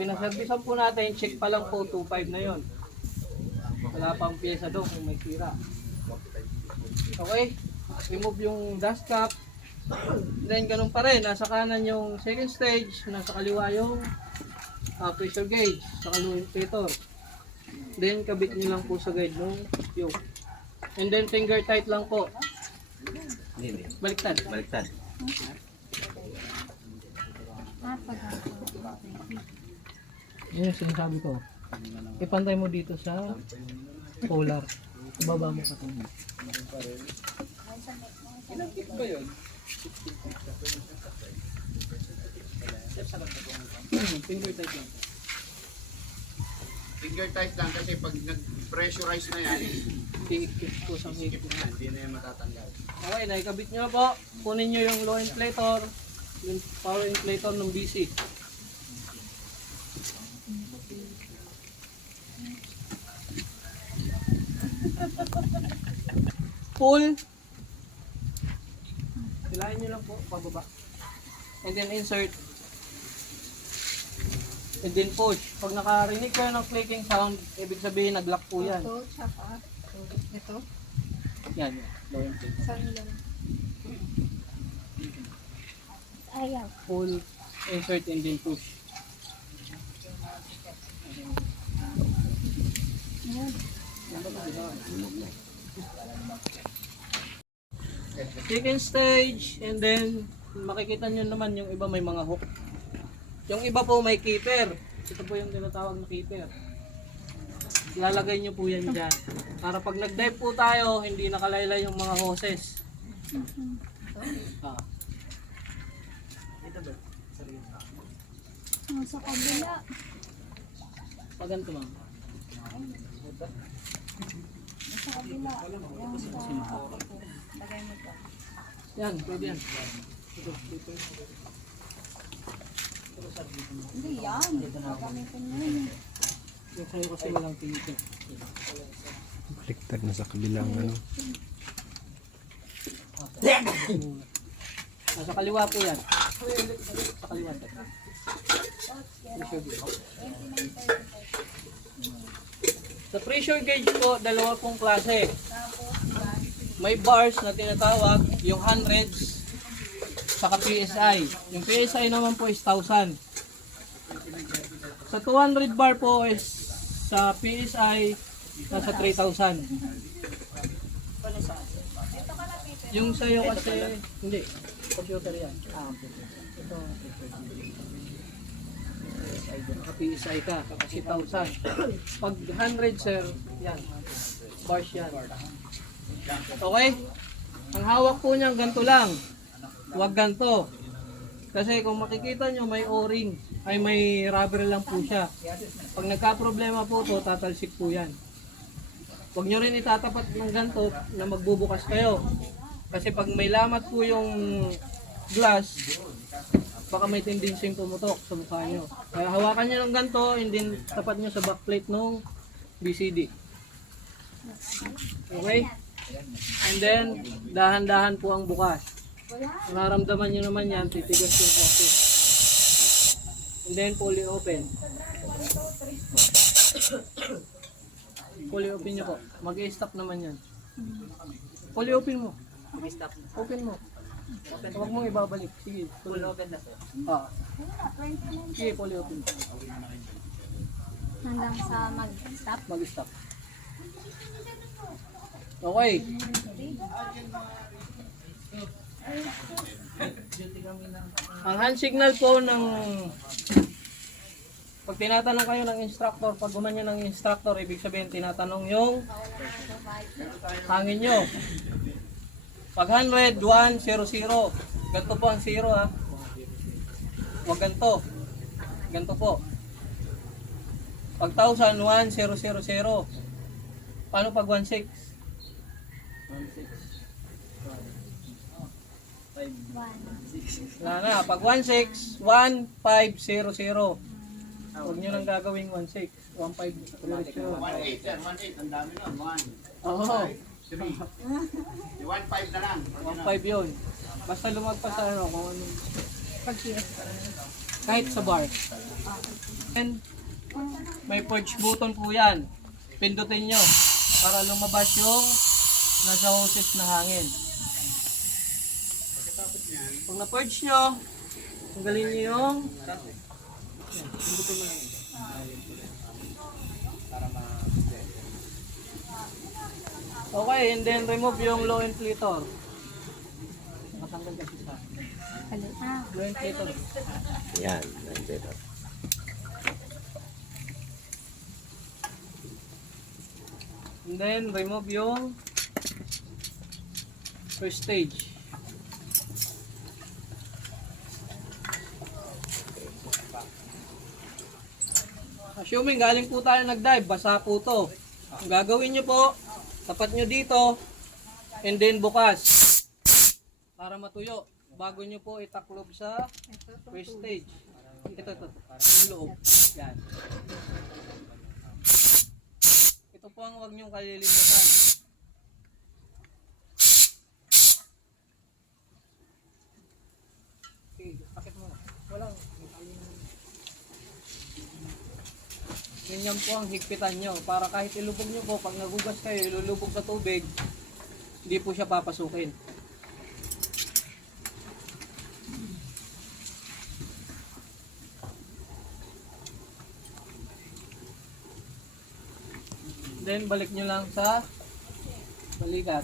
pinaservisan po natin, check pa lang po, 2.5 na yon. Wala pang pyesa doon kung may sira. Okay, remove yung dust cap. Then ganun pa rin, nasa kanan yung second stage, nasa kaliwa yung pressure gauge, sa inflator. Then kabit nyo lang po sa guide nung yoke. And then finger tight lang po. Baliktad. Baliktad. Yun yung sinasabi ko. Ipantay mo dito sa polar. Ibaba mo ka ito. Ilang feet ba yun? Finger tight lang. Finger tight lang kasi pag nag-pressurize na yan, Iikit po sa higit. hindi na yan matatanggal. Okay, naikabit nyo na po. Kunin nyo yung low inflator, yung power inflator ng BC. Pull. Hilahin nyo lang po, pababa. And then insert. And then push. Pag nakarinig kayo ng clicking sound, ibig sabihin nag-lock po yan. Ito, tsaka ito. Yan, yan. Low inflator. Saan lang? Ayaw. Pull, insert, and then push. Ayan. Second stage, and then makikita nyo naman yung iba may mga hook. Yung iba po may keeper. Ito po yung tinatawag na keeper. Ilalagay nyo po yan dyan. Para pag nag-dive po tayo, hindi nakalaylay yung mga hoses. Ah. Ito ba? Sa kabila. Pag ganito ma'am. Sa kabila. Ayan sa ako. Lagay mo ito. Yan, pwede yan. Ito, dito. Hindi yan. Gagamitin mo yun. Yung sa'yo kasi walang tingin. Baliktad na sa kabilang ano. Nasa kaliwa po yan. Sa kaliwa. Pressure gauge. Sa pressure gauge po, dalawa pong klase. May bars na tinatawag, yung hundreds, saka PSI. Yung PSI naman po is 1,000. Sa 200 bar po is sa PSI, nasa 3,000. Yung sa'yo kasi, hindi. Computer yan. Ito, naka-PSI ka, kasi 1,000. Pag 100 sir, yan. Bars yan. Okay? Ang hawak po niyan ganito lang. Huwag ganito. Kasi kung makikita nyo may o-ring, ay may rubber lang po siya. Pag nagka-problema po to, tatalsik po yan. Huwag nyo rin itatapat ng ganito na magbubukas kayo. Kasi pag may lamat po yung glass, baka may tendency pumutok sa mukha nyo. Kaya hawakan nyo ng ganito, and then tapat nyo sa backplate ng BCD. Okay? And then, dahan-dahan po ang bukas. Nararamdaman nyo naman yan, titigas yung office. And then, fully open. Fully open nyo po. Mag-i-stop naman yan. Fully open mo. Mag-stop. Open mo. Huwag mong ibabalik. Sige. Full open na sir. Sige, fully open. Hanggang sa mag-stop. Mag-stop. Okay. Ang hand signal po ng pag tinatanong kayo ng instructor, pag gumanyan ng instructor, ibig sabihin tinatanong yung hangin nyo. Pag 100, 1, 0, 0. Ganito po ang 0 ha. Huwag ganito. Ganito po. Pag 1,000, 1, 0, 0, 0. Paano pag 1,6? 1,6. Wala na. Pag 1,6, 1, 5, 0, 0. Huwag nyo nang gagawing 1,6. 1, 5, 0, 0. 1.8 sir, 1.8. Ang dami nun. 1, Oo. 3. 1.5 na lang. 1,5 yun. Basta lumagpas sa ano, kung ano. Pag-CS. Kahit sa bar. And may purge button po yan. Pindutin nyo para lumabas yung nasa hoses na hangin. Pag na-purge nyo, tanggalin nyo yung pindutin mo lang. Okay, and then remove yung low inflator. Matanggal kasi sa low inflator. Yan, nandito. And then remove yung first stage. Assuming galing po tayo nag-dive, basa po to. Ang gagawin nyo po, tapat nyo dito, and then bukas. Para matuyo. Bago nyo po itaklob sa first stage. Ito. Yung loob. Yan. Ito po ang huwag nyong kalilimutan. Sige, pakit mo. Walang. Ganyan po ang higpitan nyo. Para kahit ilubog nyo po, pag nagugas kayo, ilulubog sa tubig, hindi po siya papasukin. Then, balik nyo lang sa balikat.